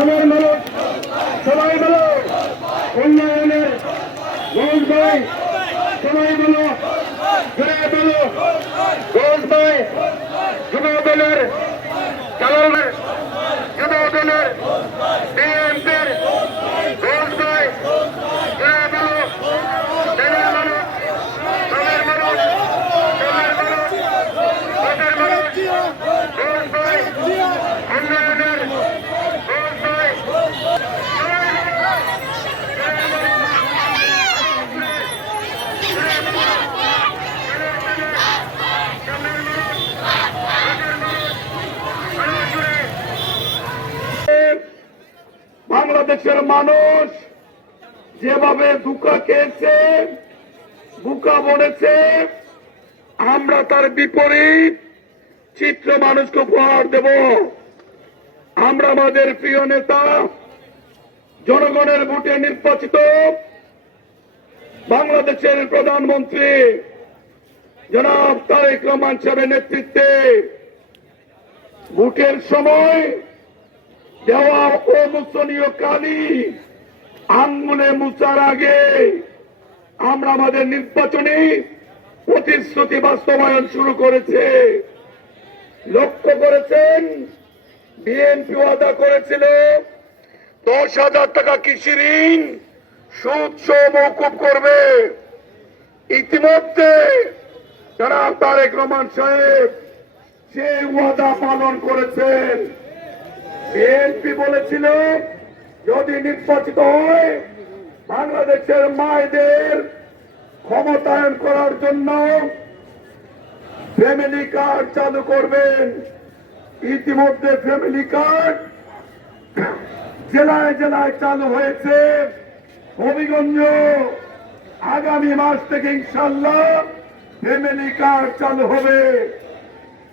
আমার মানুষ সবাই বলো উন্নয়নের ঘোষ ভাই, সবাই বলো ঘুরে বলো ঘোষ ভাই, যুব দলের চালানের যুব দলের বিএনপির ঘোষ ভাই, ঘুরে বলো দেশের মানুষ, সবের মানুষ, সবের মানুষ, দেশের মানুষ, ঘোষ ভাই, উন্নয়নের বাংলাদেশের মানুষ যেভাবে ধোঁকা খেয়েছে, বুকা বলেছে, আমরা তার বিপরীত চিত্র মানুষকে উপহার দেব। আমরা আমাদের প্রিয় নেতা, জনগণের ভোটে নির্বাচিত বাংলাদেশের প্রধানমন্ত্রী জনাব তারেক রহমান সাহেবের নেতৃত্বে ভোটের সময় দেওয়া অমোচনীয় কালি আঙ্গুলে মুছার আগে আমরা আমাদের নির্বাচনী প্রতিশ্রুতি বাস্তবায়ন শুরু করেছে। লক্ষ্য করেছেন, বিএনপি ওয়াদা করেছিল 10,000 টাকা কৃষি ঋণ সুদ সহ মওকুফ করবে। ইতিমধ্যে জনাব তারেক রহমান সাহেব সেই ওয়াদা পালন করেছেন। বিএনপি বলেছিল যদি নির্বাচিত হয় বাংলাদেশের মায়েদের ক্ষমতায়ন করার জন্য ফ্যামিলি কার্ড চালু করবেন। ইতিমধ্যে ফ্যামিলি কার্ড জেলায় জেলায় চালু হয়েছে। হবিগঞ্জ আগামী মাস থেকে ইনশাআল্লাহ ফ্যামিলি কার্ড চালু হবে।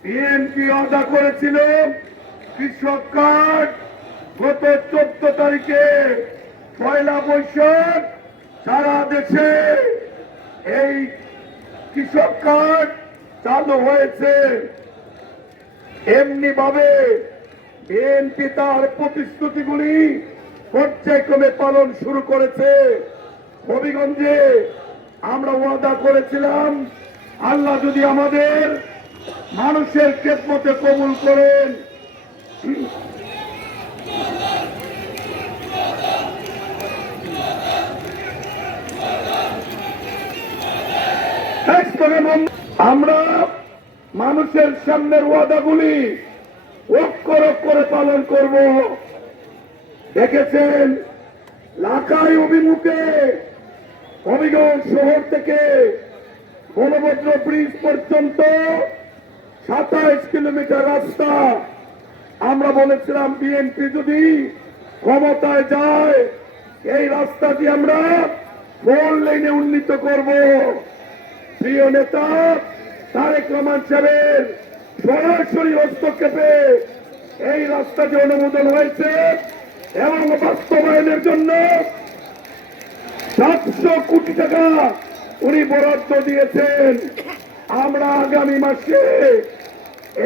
বিএনপি ওয়াদা করেছিল কৃষক কার্ড গত 14 তারিখে 1 বৈশাখ সারা দেশে এই কৃষক কার্ড চালু হয়েছে। এমনি ভাবে বিএনপি তার প্রতিশ্রুতিগুলি পর্যায়ক্রমে পালন শুরু করেছে। হবিগঞ্জে আমরা ওয়াদা করেছিলাম আল্লাহ যদি আমাদের মানুষের খেদমতে কবুল করেন, আমরা মানুষের সামনের ওয়াদাগুলি অক্ষর অক্ষরে পালন করব। দেখেছেন লাখাই অভিমুখে হবিগঞ্জ শহর থেকে বলভদ্র ব্রিজ পর্যন্ত 27 কিলোমিটার রাস্তা। আমরা বলেছিলাম বিএনপি যদি ক্ষমতায় যায় এই রাস্তাটি আমরা 4 লেনে উন্নীত করব। প্রিয় নেতা তারেক রহমান সাহেবের সরাসরি হস্তক্ষেপে এই রাস্তাটি অনুমোদন হয়েছে এবং বাস্তবায়নের জন্য 700 কোটি টাকা উনি বরাদ্দ দিয়েছেন। আমরা আগামী মাসে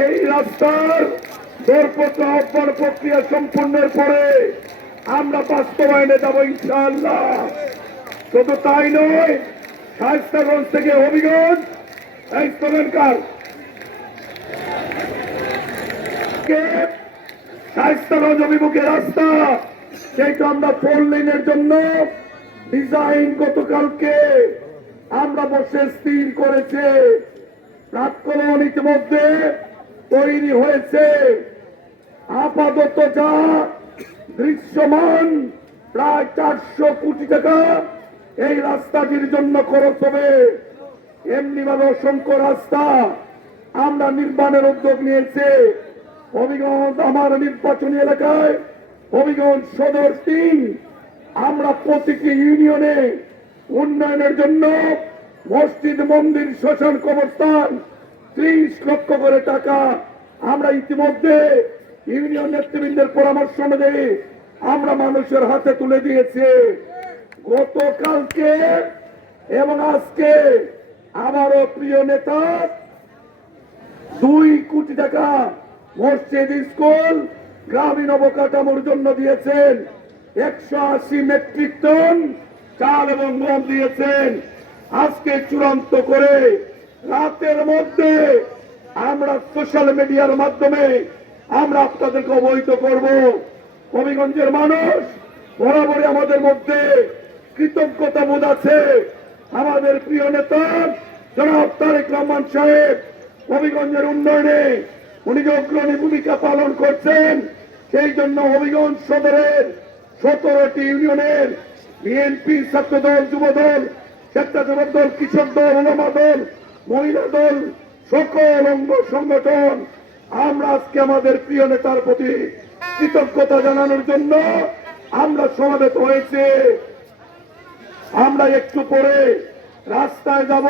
এই রাস্তার দরপত্র আহ্বান প্রক্রিয়া সম্পূর্ণের পরে আমরা বাস্তবায়নে যাব ইনশাআল্লাহ। শুধু তাই নয়, শায়েস্তাগঞ্জ থেকে হবিগঞ্জ এই স্লোগানকার শায়েস্তাগঞ্জ অভিমুখে রাস্তা সেইটা আমরা 4 লেনের জন্য ডিজাইন গতকালকে আমরা বসে স্থির করেছে। প্রাক্কলন ইতিমধ্যে তৈরি হয়েছে। আপাতত যা দৃশ্যমান প্রায় 400 কোটি টাকা এই রাস্তাটির জন্য খরচ হবে। এমনি ভাবে অসংখ্য রাস্তা আমরা নির্মাণের উদ্যোগ নিয়েছে। হবিগঞ্জ আমার নির্বাচনী এলাকায় হবিগঞ্জ সদর 3 আমরা প্রতিটি ইউনিয়নে উন্নয়নের জন্য মসজিদ, মন্দির, শ্মশান, কবরস্থান 30 লক্ষ করে টাকা আমরা ইতিমধ্যে ইউনিয়ন নেতৃবৃন্দের পরামর্শ অনুযায়ী আমরা মানুষের হাতে তুলে দিয়েছি। গতকালকে এবং আজকে আমারও প্রিয় নেতা 2 কোটি টাকা মসজিদ, স্কুল, গ্রামীণ অবকাঠামোর জন্য দিয়েছেন। 180 মেট্রিক টন চাল এবং গম দিয়েছেন। আজকে চূড়ান্ত করে রাতের মধ্যে আমরা সোশ্যাল মিডিয়ার মাধ্যমে আমরা আপনাদেরকে অবহিত করব। হবিগঞ্জের মানুষ বরাবরই আমাদের মধ্যে কৃতজ্ঞতা বোধ আছে। আমাদের প্রিয় নেতা জনাব তারেক রহমান সাহেব হবিগঞ্জের উন্নয়নে উনি যে অগ্রণী ভূমিকা পালন করছেন, সেই জন্য হবিগঞ্জ সদরের 17টি ইউনিয়নের বিএনপি, ছাত্রদল, যুবদল, স্বেচ্ছাসেবক দল, কৃষক দল, ওলামা দল, মহিলা দল, সকল অঙ্গ সংগঠন আমরা আজকে আমাদের প্রিয় নেতার প্রতি কৃতজ্ঞতা জানানোর জন্য আমরা সমাবেত হয়েছে। আমরা একটু পরে রাস্তায় যাব।